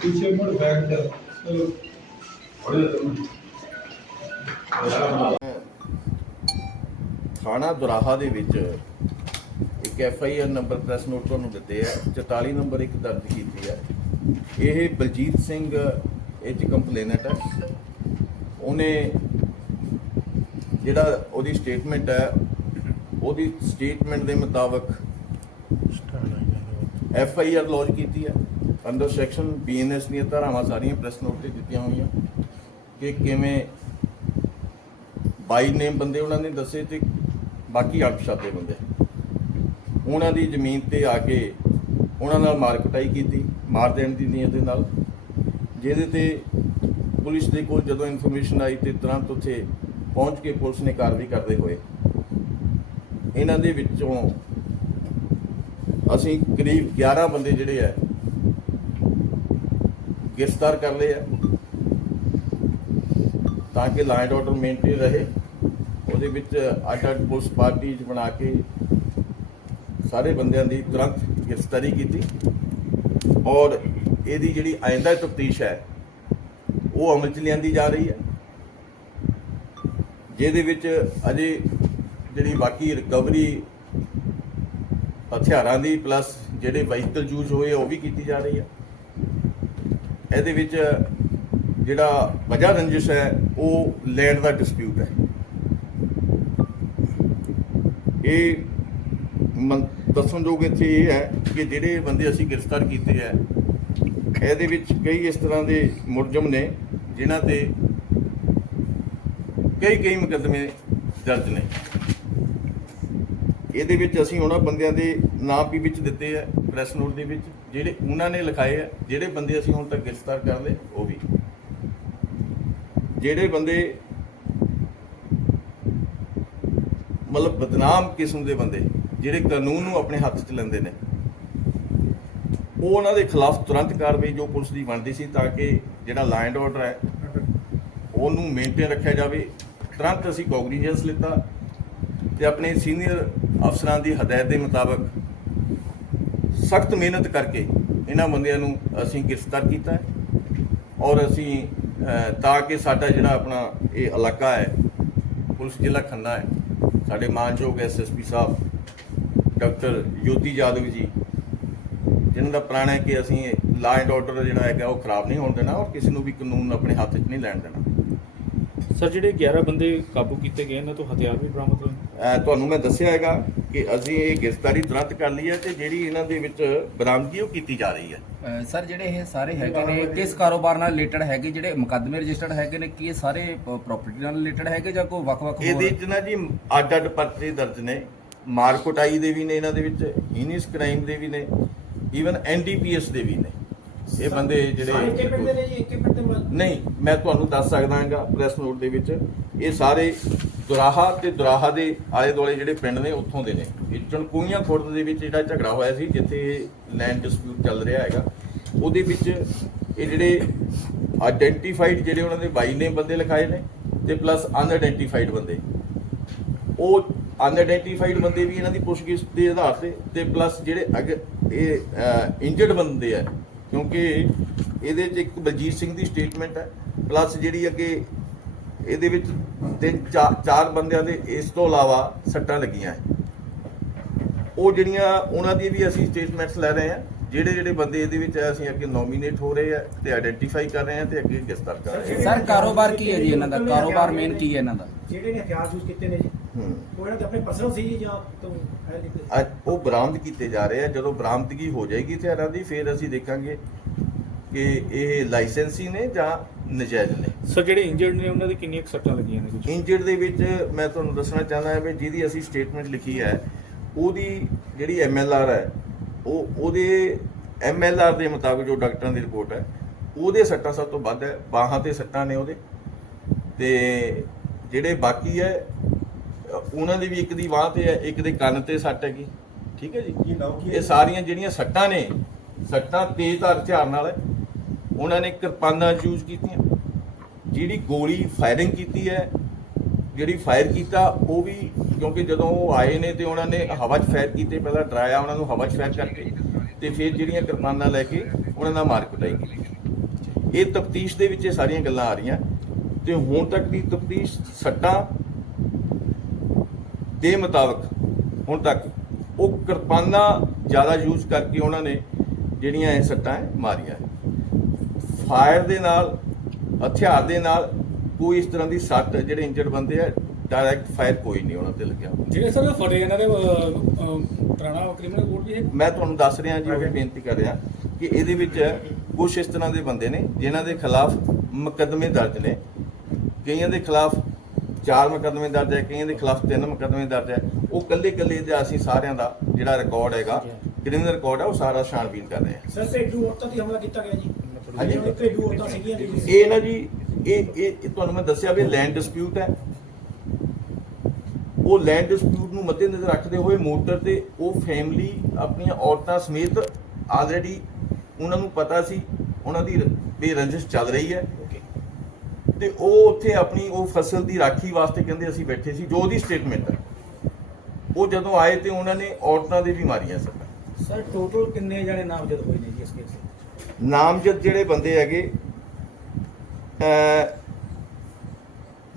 पीछे मुड़ बैक चल चलो ਥਾਣਾ ਦੁਰਾਹਾ ਦੇ ਵਿੱਚ ਇੱਕ F I R number press note ਤੁਹਾਨੂੰ ਦਿੱਤੇ ਆ 44 ਨੰਬਰ ਇੱਕ ਦਰਜ ਕੀਤੀ ਹੈ ਇਹ ਬਲਜੀਤ ਸਿੰਘ ਇਹ ਚ ਕੰਪਲੇਨਟ ਹੈ ਉਹਨੇ ਜਿਹੜਾ ਉਹਦੀ ਸਟੇਟਮੈਂਟ ਹੈ ਉਹਦੀ ਸਟੇਟਮੈਂਟ ਦੇ ਮੁਤਾਬਕ ਐਫ ਆਈ ਆਰ ਲੌਂਚ ਕੀਤੀ ਹੈ। ਅੰਡਰ ਸੈਕਸ਼ਨ ਬੀਐਨਐਸ ਦੀਆਂ ਧਾਰਾਵਾਂ ਸਾਰੀਆਂ ਪ੍ਰੈਸ ਨੋਟ ਤੇ ਦਿੱਤੀਆਂ ਹੋਈਆਂ। ਕਿ ਕਿਵੇਂ ਬਾਈ ਨੇਮ ਬੰਦੇ ਉਹਨਾਂ ਨੇ ਦੱਸੇ ਤੇ ਬਾਕੀ ਅਣਪਛਾਤੇ ਬੰਦੇ ਉਹਨਾਂ ਦੀ ਜ਼ਮੀਨ ਤੇ ਆ ਕੇ ਉਹਨਾਂ ਨਾਲ ਮਾਰ ਕੁਟਾਈ ਕੀਤੀ ਮਾਰ ਦੇਣ ਦੀ ਨੀਅਤ ਦੇ ਨਾਲ। ਜਿਹਦੇ ਤੇ ਪੁਲਿਸ ਦੇ ਕੋਲ ਜਦੋਂ ਇਨਫੋਰਮੇਸ਼ਨ ਆਈ ਤੇ ਤੁਰੰਤ ਉੱਥੇ ਪਹੁੰਚ ਕੇ ਪੁਲਿਸ ਨੇ ਕਾਰਵਾਈ ਕਰਦੇ ਹੋਏ ਇਹਨਾਂ ਦੇ ਵਿੱਚੋਂ ਅਸੀਂ ਕਰੀਬ 11 ਬੰਦੇ ਜਿਹੜੇ ਆ, ਗ੍ਰਿਫਤਾਰ ਕਰ ਲਏ ਆ ਤਾਂ ਕਿ ਲਾਈਨ ਆਰਡਰ ਮੇਨਟੇਨ ਰਹੇ। ਉਹਦੇ ਵਿੱਚ ਅੱਡ ਅੱਡ ਪੁਲਿਸ ਪਾਰਟੀਜ਼ ਬਣਾ ਕੇ ਸਾਰੇ ਬੰਦਿਆਂ ਦੀ ਤੁਰੰਤ ਗ੍ਰਿਫਤਾਰੀ ਕੀਤੀ। ਔਰ ਇਹਦੀ ਜਿਹੜੀ ਆਇੰਦਾ ਤਫਤੀਸ਼ ਹੈ, ਉਹ ਅਮਲ ਚ ਲਿਆਂਦੀ ਜਾ ਰਹੀ ਹੈ। ਜਿਹਦੇ ਵਿੱਚ ਅਜੇ ਜਿਹੜੀ ਬਾਕੀ ਰਿਕਵਰੀ ਹਥਿਆਰਾਂ ਦੀ ਪਲੱਸ ਜਿਹੜੇ ਵਹੀਕਲ ਯੂਜ਼ ਹੋਏ ਆ, ਉਹ ਵੀ ਕੀਤੀ ਜਾ ਰਹੀ ਹੈ ਇਹਦੇ ਵਿੱਚ ਜਿਹੜਾ ਵਜ੍ਹਾ ਰੰਜਿਸ਼ ਹੈ ਉਹ ਲੈਂਡ ਦਾ ਡਿਸਪਿਊਟ ਹੈ। ਇਹ ਮਨ- ਦੱਸਣਯੋਗ ਇੱਥੇ ਇਹ ਹੈ ਕਿ ਜਿਹੜੇ ਬੰਦੇ ਅਸੀਂ ਗ੍ਰਿਫਤਾਰ ਕੀਤੇ ਹੈ ਇਹਦੇ ਵਿੱਚ ਕਈ ਇਸ ਤਰ੍ਹਾਂ ਦੇ ਮੁਲਜ਼ਮ ਨੇ ਜਿਨ੍ਹਾਂ ਤੇ ਕਈ ਕਈ ਮੁਕੱਦਮੇ ਦਰਜ ਨੇ। ਇਹਦੇ ਵਿੱਚ ਅਸੀਂ ਉਹਨਾਂ ਬੰਦਿਆਂ ਦੇ ਨਾਮ ਵੀ ਵਿੱਚ ਦਿੱਤੇ ਆ ਪ੍ਰੈਸ ਨੋਟ ਦੇ ਵਿੱਚ ਜਿਹੜੇ ਉਹਨਾਂ ਨੇ ਲਿਖਾਏ ਆ ਜਿਹੜੇ ਬੰਦੇ ਅਸੀਂ ਹੁਣ ਤੱਕ ਗ੍ਰਿਫਤਾਰ ਕਰ ਲਏ ਉਹ ਵੀ। ਜਿਹੜੇ ਬੰਦੇ ਮਤਲਬ ਬਦਨਾਮ ਕਿਸਮ ਦੇ ਬੰਦੇ ਜਿਹੜੇ ਕਾਨੂੰਨ ਨੂੰ ਆਪਣੇ ਹੱਥ 'ਚ ਲੈਂਦੇ ਨੇ ਉਹ ਉਹਨਾਂ ਦੇ ਖਿਲਾਫ ਤੁਰੰਤ ਕਾਰਵਾਈ ਜੋ ਪੁਲਿਸ ਦੀ ਬਣਦੀ ਸੀ ਤਾਂ ਕਿ ਜਿਹੜਾ ਲਾਈਨ ਆਰਡਰ ਹੈ ਉਹਨੂੰ ਮੇਨਟੇਨ ਰੱਖਿਆ ਜਾਵੇ ਤੁਰੰਤ ਅਸੀਂ ਕੋਗਨੀਜੈਂਸ ਲਿੱਤਾ ਤੇ ਆਪਣੇ ਸੀਨੀਅਰ ਅਫਸਰਾਂ ਦੀ ਹਦਾਇਤ ਦੇ ਮੁਤਾਬਕ ਸਖਤ ਮਿਹਨਤ ਕਰਕੇ ਇਹਨਾਂ ਬੰਦਿਆਂ ਨੂੰ ਅਸੀਂ ਗ੍ਰਿਫਤਾਰ ਕੀਤਾ ਔਰ ਅਸੀਂ ਤਾਂ ਕਿ ਸਾਡਾ ਜਿਹੜਾ ਆਪਣਾ ਇਹ ਇਲਾਕਾ ਹੈ, ਪੁਲਿਸ ਜ਼ਿਲ੍ਹਾ ਖੰਨਾ ਹੈ, ਸਾਡੇ ਮਾਨਯੋਗ ਐਸਐਸਪੀ ਸਾਹਿਬ, ਡਾਕਟਰ ਯੋਤੀ ਯਾਦਵ ਜੀ, ਜਿਨ੍ਹਾਂ ਦਾ ਪ੍ਰਾਣ ਹੈ ਕਿ ਅਸੀਂ ਲਾ ਐਂਡ ਆਰਡਰ ਜਿਹੜਾ ਹੈਗਾ ਉਹ ਖਰਾਬ ਨਹੀਂ ਹੋਣ ਦੇਣਾ ਔਰ ਕਿਸੇ ਨੂੰ ਵੀ ਕਾਨੂੰਨ ਆਪਣੇ ਹੱਥ 'ਚ ਨਹੀਂ ਲੈਣ ਦੇਣਾ। ਸਰ ਜਿਹੜੇ 11 ਬੰਦੇ ਕਾਬੂ ਕੀਤੇ ਗਏ ਇਹਨਾਂ ਤੋਂ ਹਥਿਆਰ ਵੀ ਬਰਾਮਦ ਹੋਏ? ਅਹ ਤੁਹਾਨੂੰ ਮੈਂ ਦੱਸਿਆ ਹੈਗਾ ਕਿ ਅਸੀਂ ਇਹ ਗ੍ਰਿਫਤਾਰੀ ਤੁਰੰਤ ਕਰ ਲਈ ਹੈ ਤੇ ਜਿਹੜੀ ਇਹਨਾਂ ਦੇ ਵਿੱਚ ਬਰਾਮਦਗੀ ਉਹ ਕੀਤੀ ਜਾ ਰਹੀ ਹੈ। ਅਹ ਸਰ ਜਿਹੜੇ ਇਹ ਸਾਰੇ ਹੈਗੇ ਨੇ ਕਿਸ ਕਾਰੋਬਾਰ ਨਾਲ ਰਿਲੇਟਡ ਹੈਗੇ ਜਿਹੜੇ ਮੁਕੱਦਮੇ ਰਜਿਸਟਰਡ ਹੈਗੇ ਨੇ ਕੀ ਇਹ ਸਾਰੇ ਪ੍ਰਾਪਰਟੀ ਨਾਲ ਰਿਲੇਟਡ ਹੈਗੇ ਜਾਂ ਕੋਈ ਵੱਖ-ਵੱਖ ਹੋਰ? ਇਹਦੇ ਚ ਨਾ ਜੀ ਅੱਡ ਅੱਡ ਪਰਚੇ ਦਰਜ ਨੇ। ਮਾਰ ਕੁਟਾਈ ਦੇ ਵੀ ਨੇ ਇਹਨਾਂ ਦੇ ਵਿੱਚ ਹੀਨਿਸ ਕ੍ਰਾਈਮ ਦੇ ਵੀ ਨੇ ਈਵਨ ਐਨਡੀਪੀਐਸ ਦੇ ਵੀ ਨੇ। ਇਹ ਬੰਦੇ ਜਿਹੜੇ ਨਹੀਂ ਮੈਂ ਤੁਹਾਨੂੰ ਦੱਸ ਸਕਦਾ ਹਾਂਗਾ ਪ੍ਰੈਸ ਨੋਟ ਦੇ ਵਿੱਚ ਇਹ ਸਾਰੇ ਦੁਰਾਹਾ ਤੇ ਦੁਰਾਹਾ ਦੇ ਆਲੇ ਦੁਆਲੇ ਜਿਹੜੇ ਪਿੰਡ ਨੇ ਉੱਥੋਂ ਦੇ ਨੇ। ਇਹ ਚਣਕੂਈਆਂ ਖੁਰਦ ਦੇ ਵਿੱਚ ਜਿਹੜਾ ਝਗੜਾ ਹੋਇਆ ਸੀ ਜਿੱਥੇ ਲੈਂਡ ਡਿਸਪਿਊਟ ਚੱਲ ਰਿਹਾ ਹੈਗਾ ਉਹਦੇ ਵਿੱਚ ਇਹ ਜਿਹੜੇ ਆਇਡੈਂਟੀਫਾਈਡ ਜਿਹੜੇ ਉਹਨਾਂ ਦੇ ਬਾਈ ਨੇ ਬੰਦੇ ਲਿਖਾਏ ਨੇ ਤੇ ਪਲੱਸ ਅਨਆਇਡੈਂਟੀਫਾਈਡ ਬੰਦੇ। ਉਹ ਅਨਆਇਡੈਂਟੀਫਾਈਡ ਬੰਦੇ ਵੀ ਇਹਨਾਂ ਦੀ ਪੁੱਛਗਿੱਛ ਦੇ ਆਧਾਰ ਤੇ ਤੇ ਪਲੱਸ ਜਿਹੜੇ ਅਗ ਇਹ ਇੰਜਰਡ ਬੰਦੇ ਆ ਕਿਉਂਕਿ ਇਹਦੇ 'ਚ ਇੱਕ ਬਲਜੀਤ ਸਿੰਘ ਦੀ ਸਟੇਟਮੈਂਟ ਹੈ ਪਲੱਸ ਜਿਹੜੀ ਅੱਗੇ ਇਹਦੇ ਵਿੱਚ ਤਿੰਨ ਚਾਰ ਚਾਰ ਬੰਦਿਆਂ ਦੇ ਇਸ ਤੋਂ ਇਲਾਵਾ ਸੱਟਾਂ ਲੱਗੀਆਂ ਹੈ। ਉਹ ਜਿਹੜੀਆਂ ਉਹਨਾਂ ਦੀ ਵੀ ਅਸੀਂ ਸਟੇਟਮੈਂਟਸ ਲੈ ਰਹੇ ਹਾਂ ਜਿਹੜੇ ਜਿਹੜੇ ਬੰਦੇ ਇਹਦੇ ਵਿੱਚ ਆ, ਅਸੀਂ ਅੱਗੇ ਨੋਮੀਨੇਟ ਹੋ ਰਹੇ ਆ ਤੇ ਆਇਡੈਂਟੀਫਾਈ ਕਰ ਰਹੇ ਆ ਤੇ ਅੱਗੇ ਗ੍ਰਿਫਤਾਰ ਕਰ ਰਹੇ ਸਰ ਕਾਰੋਬਾਰ ਕੀ ਹੈ ਜੀ ਇਹਨਾਂ ਦਾ? ਕਾਰੋਬਾਰ ਮੇਨ ਕੀ ਹੈ ਇਹਨਾਂ ਦਾ? ਜਿਹੜੇ ਨੇ ਹਥਿਆਰ ਯੂਜ਼ ਕੀਤੇ ਨੇ ਜੀ। ਹਾਂ। ਹੂੰ ਉਹ ਇਹਨਾਂ ਦੇ ਆਪਣੇ ਪਰਸਨਲ ਸੀ ਜੀ ਜਾਂ ਤੋਂ ਹੈ ਲਿਖੇ ਅੱਜ ਉਹ ਬਰਾਮਦ ਕੀਤੇ ਜਾ ਰਹੇ ਆ। ਜਦੋਂ ਬਰਾਮਦਗੀ ਹੋ ਜਾਏਗੀ ਹਥਿਆਰਾਂ ਦੀ ਫਿਰ ਅਸੀਂ ਦੇਖਾਂਗੇ ਕਿ ਇਹ ਲਾਇਸੈਂਸੀ ਨੇ ਜਾਂ ਨਜਾਇਜ਼ ਨੇ। ਸਰ ਜਿਹੜੇ ਇੰਜਰਡ ਨੇ ਉਹਨਾਂ ਦੀ ਕਿੰਨੀਆਂ ਕੁ ਸੱਟਾਂ ਲੱਗੀਆਂ ਨੇ ਕੁਝ ਇੰਜਰਡ ਦੇ ਵਿੱਚ ਮੈਂ ਤੁਹਾਨੂੰ ਦੱਸਣਾ ਚਾਹੁੰਦਾ ਹਾਂ ਵੀ ਜਿਹਦੀ ਅਸੀਂ ਸਟੇਟਮੈਂਟ ਲਿਖੀ ਹੈ ਉਹਦੀ ਜਿਹੜੀ ਐਮਐਲਆਰ ਹੈ ਉਹ ਉਹਦੇ ਐਮਐਲਆਰ ਦੇ ਮੁਤਾਬਕ ਜੋ ਡਾਕਟਰਾਂ ਦੀ ਰਿਪੋਰਟ ਹੈ ਉਹਦੇ ਸੱਟਾਂ ਸਭ ਤੋਂ ਵੱਧ ਹੈ ਬਾਹਾਂ ਤੇ ਸੱਟਾਂ ਨੇ ਉਹਦੇ। ਤੇ ਜਿਹੜੇ ਬਾਕੀ ਹੈ ਉਹਨਾਂ ਦੀ ਵੀ ਇੱਕ ਦੀ ਬਾਹ ਤੇ ਹੈ ਇੱਕ ਦੇ ਕੰਨ ਤੇ ਸੱਟ ਹੈਗੀ ਠੀਕ ਹੈ ਜੀ? ਇਹ ਸਾਰੀਆਂ ਜਿਹੜੀਆਂ ਸੱਟਾਂ ਨੇ ਸੱਟਾਂ ਤੇਜ਼ ਧਾਰ ਹਥਿਆਰ ਨਾਲ ਹੈ। ਉਹਨਾਂ ਨੇ ਕਿਰਪਾਨਾਂ ਯੂਜ਼ ਕੀਤੀਆਂ ਜਿਹੜੀ ਗੋਲੀ ਫਾਇਰਿੰਗ ਕੀਤੀ ਹੈ ਜਿਹੜੀ ਫਾਇਰ ਕੀਤਾ ਉਹ ਵੀ ਕਿਉਂਕਿ ਜਦੋਂ ਉਹ ਆਏ ਨੇ ਤੇ ਉਹਨਾਂ ਨੇ ਹਵਾ 'ਚ ਫਾਇਰ ਕੀਤੇ ਪਹਿਲਾਂ ਡਰਾਇਆ ਉਹਨਾਂ ਨੂੰ ਹਵਾ 'ਚ ਫਾਇਰ ਕਰਕੇ ਤੇ ਫਿਰ ਜਿਹੜੀਆਂ ਕਿਰਪਾਨਾਂ ਲੈ ਕੇ ਉਹਨਾਂ ਨਾਲ ਮਾਰ ਕੁਟਾਈ ਕੀਤੀ ਇਹ ਤਫਤੀਸ਼ ਦੇ ਵਿੱਚ ਇਹ ਸਾਰੀਆਂ ਗੱਲਾਂ ਆ ਰਹੀਆਂ ਤੇ ਹੁਣ ਤੱਕ ਦੀ ਤਫਤੀਸ਼ ਸੱਟਾਂ ਦੇ ਮੁਤਾਬਕ ਹੁਣ ਤੱਕ ਉਹ ਕਿਰਪਾਨਾਂ ਜ਼ਿਆਦਾ ਯੂਜ਼ ਕਰਕੇ ਉਹਨਾਂ ਨੇ ਜਿਹੜੀਆਂ ਇਹ ਸੱਟਾਂ ਹੈ ਮਾਰੀਆਂ ਫਾਇਰ ਦੇ ਨਾਲ ਹਥਿਆਰ ਦੇ ਨਾਲ ਕੋਈ ਇਸ ਤਰ੍ਹਾਂ ਦੀ ਸੱਟ ਜਿਹੜੇ ਇੰਜਰਡ ਬੰਦੇ ਆ ਡਾਇਰੈਕਟ ਫਾਇਰ ਕੋਈ ਨਹੀਂ ਉਹਨਾਂ ਤੇ ਲੱਗਿਆ। ਜਿਹੜੇ ਸਰ ਫੜੇ ਇਹਨਾਂ ਦੇ ਪੁਰਾਣਾ ਕ੍ਰਿਮੀਨਲ ਕੋਡ ਵੀ ਹੈ? ਮੈਂ ਤੁਹਾਨੂੰ ਦੱਸ ਰਿਹਾ ਜੀ ਉਹ ਬੇਨਤੀ ਕਰ ਰਿਹਾ ਕਿ ਇਹਦੇ ਵਿੱਚ ਕੁਝ ਇਸ ਤਰ੍ਹਾਂ ਦੇ ਬੰਦੇ ਨੇ ਜਿਨ੍ਹਾਂ ਦੇ ਖਿਲਾਫ ਮੁਕੱਦਮੇ ਦਰਜ ਨੇ। ਕਈਆਂ ਦੇ ਖਿਲਾਫ ਚਾਰ ਮੁਕੱਦਮੇ ਦਰਜ ਹੈ ਕਈਆਂ ਦੇ ਖਿਲਾਫ ਤਿੰਨ ਮੁਕੱਦਮੇ ਦਰਜ ਹੈ। ਉਹ ਕੱਲੇ ਕੱਲੇ ਦੇ ਅਸੀਂ ਸਾਰਿਆਂ ਦਾ ਜਿਹੜਾ ਰਿਕਾਰਡ ਹੈਗਾ ਕ੍ਰਿਮੀਨਲ ਰਿਕਾਰਡ ਹੈ ਉਹ ਸਾਰਾ ਛਾਣਬੀਨ ਕਰ ਰਹੇ ਹਾਂ। ਸਰ ਘਰੇਲੂ ਔਰਤਾਂ ਤੇ ਹਮਲਾ ਕੀਤਾ ਗਿਆ ਜੀ? ਹਾਂਜੀ। ਘਰੇਲੂ ਔਰਤਾਂ ਸੀਗੀਆਂ ਜੀ? ਇਹ ਨਾ ਜੀ ਇਹ ਇਹ ਇਹ ਤੁਹਾਨੂੰ ਮੈਂ ਦੱਸਿਆ ਵੀ ਲੈਂਡ ਡਿਸਪਿਊਟ ਹੈ। ਉਹ ਲੈਂਡ ਡਿਸਪਿਊਟ ਨੂੰ ਮੱਦੇਨਜ਼ਰ ਰੱਖਦੇ ਹੋਏ ਮੋਟਰ ਤੇ ਉਹ ਫੈਮਿਲੀ ਆਪਣੀਆਂ ਔਰਤਾਂ ਸਮੇਤ ਆਲਰੇਡੀ ਉਹਨਾਂ ਨੂੰ ਪਤਾ ਸੀ ਉਹਨਾਂ ਦੀ ਬੇਰੰਜਿਸ਼ ਚੱਲ ਰਹੀ ਹੈ। ਤੇ ਉਹ ਉੱਥੇ ਆਪਣੀ ਉਹ ਫਸਲ ਦੀ ਰਾਖੀ ਵਾਸਤੇ ਕਹਿੰਦੇ ਅਸੀਂ ਬੈਠੇ ਸੀ ਜੋ ਉਹਦੀ ਸਟੇਟਮੈਂਟ ਹੈ। ਉਹ ਜਦੋਂ ਆਏ ਤੇ ਉਹਨਾਂ ਨੇ ਔਰਤਾਂ ਦੇ ਵੀ ਮਾਰੀਆਂ ਸਨ ਸਰ ਟੋਟਲ ਕਿੰਨੇ ਜਣੇ ਨਾਮਜ਼ਦ ਹੋਏ ਨੇ ਜੀ ਇਸ ਕੇਸ ਵਿੱਚ? ਨਾਮਜ਼ਦ ਜਿਹੜੇ ਬੰਦੇ ਹੈਗੇ ਅ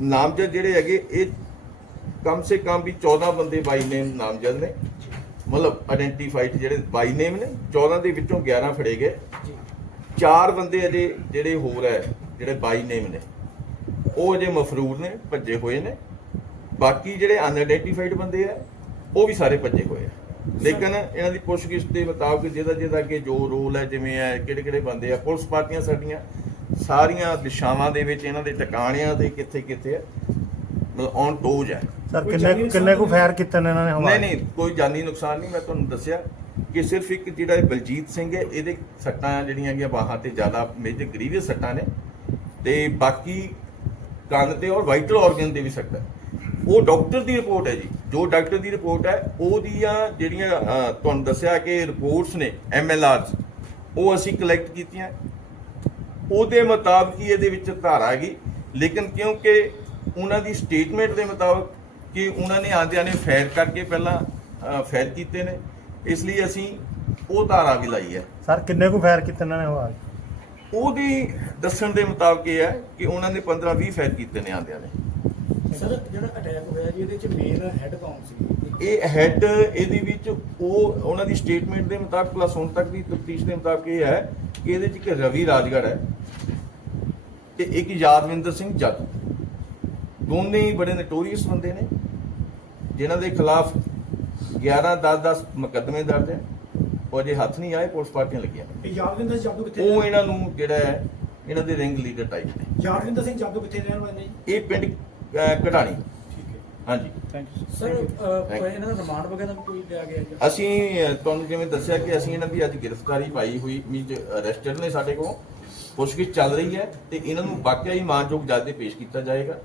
ਨਾਮਜ਼ਦ ਜਿਹੜੇ ਹੈਗੇ ਇਹ ਕਮ ਸੇ ਕਮ ਵੀ 14 ਬੰਦੇ ਬਾਈ ਨੇਮ ਨਾਮਜ਼ਦ ਨੇ। ਮਤਲਬ ਆਇਡੈਂਟੀਫਾਈਡ ਜਿਹੜੇ ਬਾਈ ਨੇਮ ਨੇ 14 ਦੇ ਵਿੱਚੋਂ 11 ਫੜੇ ਗਏ। ਜੀ। ਚਾਰ ਬੰਦੇ ਅਜੇ ਜਿਹੜੇ ਹੋਰ ਹੈ ਜਿਹੜੇ ਬਾਈ ਨੇਮ ਨੇ। ਉਹ ਅਜੇ ਮਫਰੂਰ ਨੇ ਭੱਜੇ ਹੋਏ ਨੇ ਬਾਕੀ ਜਿਹੜੇ ਅਨਆਇਡੈਂਟੀਫਾਈਡ ਬੰਦੇ ਆ ਉਹ ਵੀ ਸਾਰੇ ਭੱਜੇ ਹੋਏ ਆ। ਲੇਕਿਨ ਇਹਨਾਂ ਦੀ ਪੁੱਛਗਿੱਛ ਦੇ ਮੁਤਾਬਕ ਜਿਹਦਾ ਜਿਹਦਾ ਅੱਗੇ ਜੋ ਰੋਲ ਹੈ ਜਿਵੇਂ ਹੈ ਕਿਹੜੇ ਕਿਹੜੇ ਬੰਦੇ ਆ ਪੁਲਿਸ ਪਾਰਟੀਆਂ ਸਾਡੀਆਂ ਸਾਰੀਆਂ ਦਿਸ਼ਾਵਾਂ ਦੇ ਵਿੱਚ ਇਹਨਾਂ ਦੇ ਟਿਕਾਣਿਆਂ ਤੇ ਕਿੱਥੇ ਕਿੱਥੇ ਆ ਮਤਲਬ ਔਨ ਟੋਜ ਹੈ ਸਰ ਕਿੰਨੇ ਕਿੰਨੇ ਕੁ ਫਾਇਰ ਕੀਤੇ ਨੇ ਇਹਨਾਂ ਨੇ ਨਹੀਂ ਨਹੀਂ ਕੋਈ ਜਾਨੀ ਨੁਕਸਾਨ ਨਹੀਂ ਮੈਂ ਤੁਹਾਨੂੰ ਦੱਸਿਆ ਕਿ ਸਿਰਫ ਇੱਕ ਜਿਹੜਾ ਇਹ ਬਲਜੀਤ ਸਿੰਘ ਹੈ ਇਹਦੇ ਸੱਟਾਂ ਜਿਹੜੀਆਂ ਹੈਗੀਆਂ ਬਾਹਾਂ ਤੇ ਜ਼ਿਆਦਾ ਮੇਜਰ ਗਰੀਵੀਅਸ ਸੱਟਾਂ ਨੇ। ਤੇ ਬਾਕੀ ਕੰਨ ਤੇ ਔਰ ਵਾਈਟਲ ਆਰਗਨ ਦੇ ਵੀ ਸਕਦਾ ਉਹ ਡਾਕਟਰ ਦੀ ਰਿਪੋਰਟ ਹੈ ਜੀ। ਜੋ ਡਾਕਟਰ ਦੀ ਰਿਪੋਰਟ ਹੈ, ਉਹਦੀਆਂ ਜਿਹੜੀਆਂ ਤੁਹਾਨੂੰ ਦੱਸਿਆ ਕਿ ਰਿਪੋਰਟਸ ਨੇ ਐਮਐਲਆਰਸ ਉਹ ਅਸੀਂ ਕਲੈਕਟ ਕੀਤੀਆਂ। ਉਹਦੇ ਮੁਤਾਬਕ ਹੀ ਇਹਦੇ ਵਿੱਚ ਧਾਰਾ ਹੈਗੀ। ਲੇਕਿਨ ਕਿਉਂਕਿ ਉਹਨਾਂ ਦੀ ਸਟੇਟਮੈਂਟ ਦੇ ਮੁਤਾਬਕ ਕਿ ਉਹਨਾਂ ਨੇ ਆਂਦਿਆਂ ਨੇ ਫੈਰ ਕਰਕੇ ਪਹਿਲਾਂ ਫੈਰ ਕੀਤੇ ਨੇ, ਇਸ ਲਈ ਅਸੀਂ ਉਹ ਧਾਰਾ ਵੀ ਲਾਈ ਹੈ। ਸਰ ਕਿੰਨੇ ਕੁ ਫੈਰ ਕੀਤੇ ਇਹਨਾਂ ਨੇ ਹਮਲਾ ਉਹਦੀ ਦੱਸਣ ਦੇ ਮੁਤਾਬਕ ਇਹ ਹੈ ਕਿ ਉਹਨਾਂ ਨੇ 15 20 ਫਾਇਰ ਕੀਤੇ ਨੇ ਆਂਦਿਆਂ ਨੇ। ਸਰ ਜਿਹੜਾ ਅਟੈਕ ਹੋਇਆ ਜੀ ਇਹਦੇ ਵਿੱਚ ਮੇਨ ਹੈੱਡ ਕੌਣ ਸੀ? ਇਹ ਹੈੱਡ ਇਹਦੇ ਵਿੱਚ ਉਹ ਉਹਨਾਂ ਦੀ ਸਟੇਟਮੈਂਟ ਦੇ ਮੁਤਾਬਕ ਪਲੱਸ ਹੁਣ ਤੱਕ ਦੀ ਤਫਤੀਸ਼ ਦੇ ਮੁਤਾਬਕ ਇਹ ਹੈ ਕਿ ਇਹਦੇ 'ਚ ਇੱਕ ਰਵੀ ਰਾਜਗੜ ਹੈ ਤੇ ਇੱਕ ਯਾਦਵਿੰਦਰ ਸਿੰਘ ਜੱਟ ਦੋਨੇ ਹੀ ਬੜੇ ਨਟੋਰੀਅਸ ਬੰਦੇ ਨੇ ਜਿਨ੍ਹਾਂ ਦੇ ਖਿਲਾਫ 11 10 10 ਮੁਕੱਦਮੇ ਦਰਜ ਹੈ। ਉਹ ਅਜੇ ਹੱਥ ਨਹੀਂ ਆਏ ਪੁਲਿਸ ਪਾਰਟੀਆਂ ਲੱਗੀਆਂ ਨੇ। ਇਹ ਯਾਦਵਿੰਦਰ ਸਿੰਘ ਜਾਦੂ ਕਿੱਥੇ ਉਹ ਇਹਨਾਂ ਨੂੰ ਜਿਹੜਾ ਹੈ ਇਹਨਾਂ ਦੇ ਰਿੰਗ ਲੀਡਰ ਟਾਈਪ ਨੇ। ਯਾਦਵਿੰਦਰ ਸਿੰਘ ਜਾਦੂ ਕਿੱਥੇ ਰਹਿਣ ਵਾਲੇ ਨੇ ਜੀ? ਇਹ ਪਿੰਡ ਅਹ, ਕਢਾਣੀ ਠੀਕ ਹੈ। ਹਾਂਜੀ। Thank you sir Thank you. ਇਹਨਾਂ ਦਾ ਰਿਮਾਂਡ ਵਗੈਰਾ ਵੀ ਕੋਈ ਲਿਆ ਗਿਆ ਜੀ? ਅਸੀਂ ਅਹ, ਤੁਹਾਨੂੰ ਜਿਵੇਂ ਦੱਸਿਆ ਕਿ ਅਸੀਂ ਇਹਨਾਂ ਦੀ ਅੱਜ ਗ੍ਰਿਫਤਾਰੀ ਪਾਈ ਹੋਈ ਮੀਨਜ ਅਰੈਸਟਡ ਨੇ ਸਾਡੇ ਕੋਲ। ਪੁੱਛਗਿੱਛ ਚੱਲ ਰਹੀ ਹੈ ਤੇ ਇਹਨਾਂ ਨੂੰ ਵਾਕਿਆ ਹੀ ਮਾਨਯੋਗ ਜੱਜ ਦੇ ਪੇਸ਼ ਕੀਤਾ ਜਾਏਗਾ।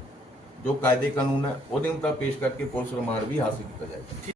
ਜੋ ਕਾਇਦੇ ਕਾਨੂੰਨ ਹੈ ਉਹਦੇ ਮੁਤਾਬਕ ਪੇਸ਼ ਕਰਕੇ ਪੁਲਿਸ ਰਿਮਾਂਡ ਵੀ ਹਾਸਲ ਕੀਤਾ ਜਾਏਗਾ।